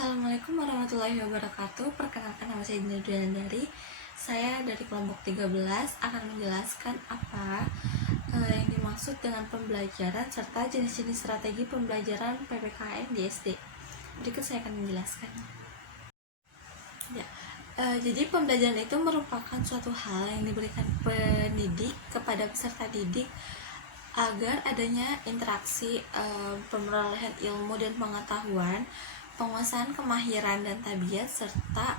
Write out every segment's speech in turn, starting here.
Assalamualaikum warahmatullahi wabarakatuh. Perkenalkan, nama saya Dina Dwiandari. Saya dari kelompok 13 akan menjelaskan apa yang dimaksud dengan pembelajaran serta jenis-jenis strategi pembelajaran PPKN di SD. Berikut saya akan menjelaskan. Jadi pembelajaran itu merupakan suatu hal yang diberikan pendidik kepada peserta didik agar adanya interaksi, pemerolehan ilmu dan pengetahuan, penguasaan kemahiran dan tabiat, serta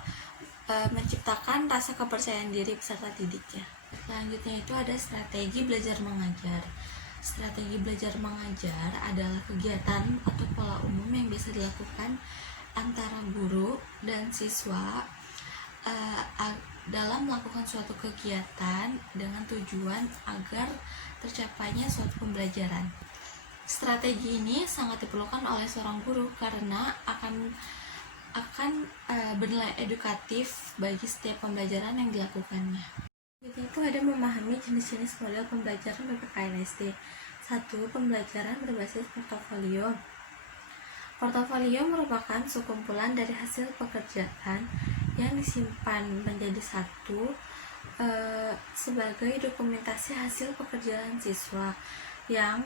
menciptakan rasa kepercayaan diri peserta didiknya. Selanjutnya itu ada strategi belajar mengajar. Strategi belajar mengajar adalah kegiatan atau pola umum yang bisa dilakukan antara guru dan siswa dalam melakukan suatu kegiatan dengan tujuan agar tercapainya suatu pembelajaran. Strategi ini sangat diperlukan oleh seorang guru karena akan bernilai edukatif bagi setiap pembelajaran yang dilakukannya. Itu ada memahami jenis-jenis model pembelajaran PPKN SD. 1. Pembelajaran berbasis portofolio. Portofolio merupakan sekumpulan dari hasil pekerjaan yang disimpan menjadi satu sebagai dokumentasi hasil pekerjaan siswa yang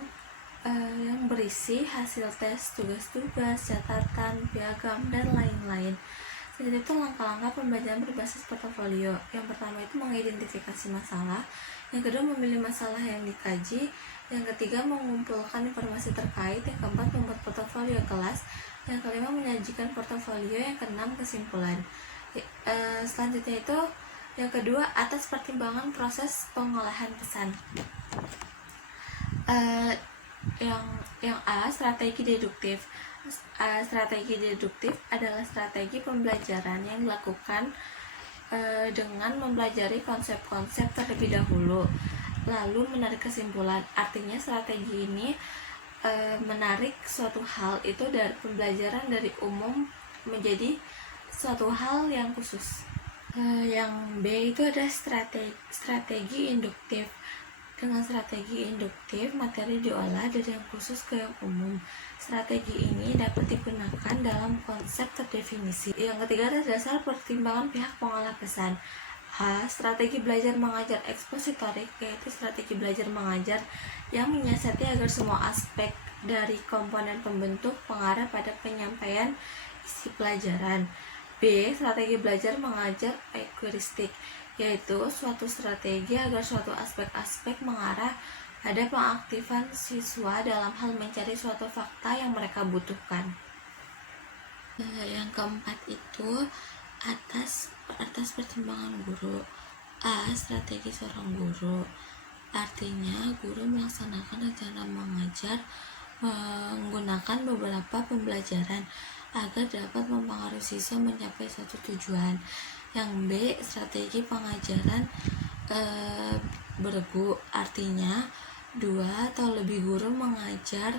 berisi hasil tes, tugas-tugas, catatan, piagam, dan lain-lain. Jadi itu langkah-langkah pembelajaran berbasis portofolio. Yang pertama itu mengidentifikasi masalah, yang kedua memilih masalah yang dikaji, yang ketiga mengumpulkan informasi terkait, yang keempat membuat portofolio kelas, yang kelima menyajikan portofolio, yang keenam kesimpulan. Selanjutnya itu yang kedua, atas pertimbangan proses pengolahan pesan. Yang A, strategi deduktif. Strategi deduktif adalah strategi pembelajaran yang dilakukan dengan mempelajari konsep-konsep terlebih dahulu, lalu menarik kesimpulan. Artinya strategi ini menarik suatu hal itu dari pembelajaran dari umum menjadi suatu hal yang khusus. Yang B itu ada strategi induktif. Dengan strategi induktif, materi diolah dari yang khusus ke yang umum. Strategi ini dapat digunakan dalam konsep terdefinisi. Yang ketiga ada dasar pertimbangan pihak pengolah pesan. A. Strategi belajar mengajar ekspositorik, yaitu strategi belajar mengajar yang menyiasati agar semua aspek dari komponen pembentuk mengarah pada penyampaian isi pelajaran. B. Strategi belajar mengajar ekuristik, yaitu suatu strategi agar suatu aspek-aspek mengarah pada pengaktifan siswa dalam hal mencari suatu fakta yang mereka butuhkan. Yang keempat itu atas pertimbangan guru. A. Strategi seorang guru. Artinya guru melaksanakan rencana mengajar menggunakan beberapa pembelajaran agar dapat mempengaruhi siswa mencapai suatu tujuan. Yang B. Strategi pengajaran bergu. Artinya dua atau lebih guru mengajar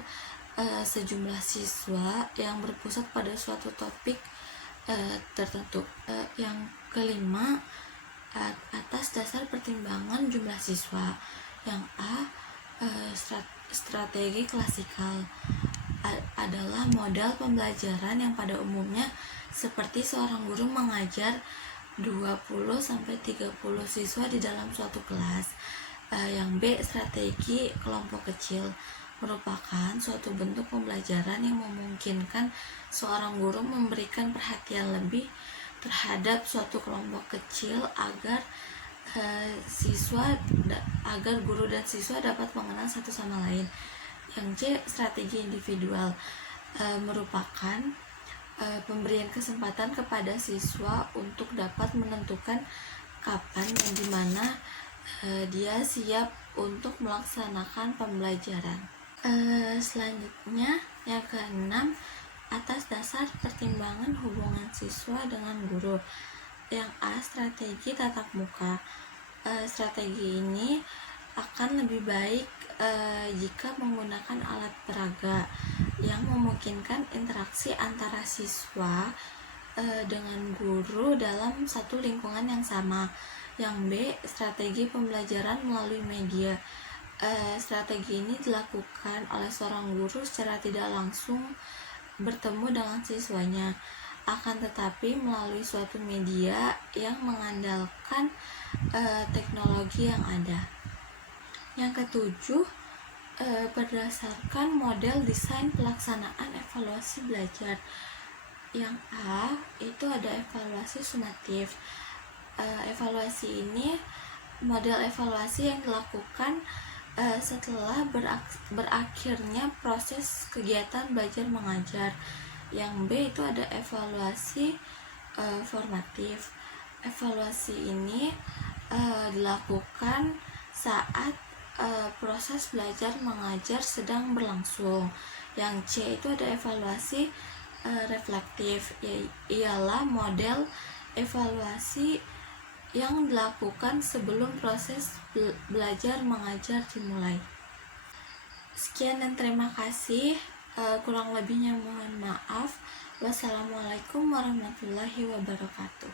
sejumlah siswa yang berpusat pada suatu topik tertentu. Yang kelima, atas dasar pertimbangan jumlah siswa. Yang A. Strategi klasikal adalah model pembelajaran yang pada umumnya seperti seorang guru mengajar 20-30 siswa di dalam suatu kelas. Yang B. Strategi kelompok kecil merupakan suatu bentuk pembelajaran yang memungkinkan seorang guru memberikan perhatian lebih terhadap suatu kelompok kecil agar guru dan siswa dapat mengenal satu sama lain. Yang C. Strategi individual merupakan pemberian kesempatan kepada siswa untuk dapat menentukan kapan dan di mana dia siap untuk melaksanakan pembelajaran. Selanjutnya yang keenam, atas dasar pertimbangan hubungan siswa dengan guru. Yang A. Strategi tatap muka. Strategi ini akan lebih baik jika menggunakan alat peraga yang memungkinkan interaksi antara siswa dengan guru dalam satu lingkungan yang sama. Yang B. Strategi pembelajaran melalui media. Strategi ini dilakukan oleh seorang guru secara tidak langsung bertemu dengan siswanya. akan tetapi melalui suatu media yang mengandalkan teknologi yang ada. Yang ketujuh, berdasarkan model desain pelaksanaan evaluasi belajar. Yang A itu ada evaluasi sumatif. Evaluasi ini model evaluasi yang dilakukan setelah berakhirnya proses kegiatan belajar mengajar. Yang B itu ada evaluasi formatif. Evaluasi ini dilakukan saat proses belajar mengajar sedang berlangsung. Yang C itu ada evaluasi reflektif, ialah model evaluasi yang dilakukan sebelum proses belajar mengajar dimulai. Sekian dan terima kasih. Kurang lebihnya mohon maaf. Wassalamualaikum warahmatullahi wabarakatuh.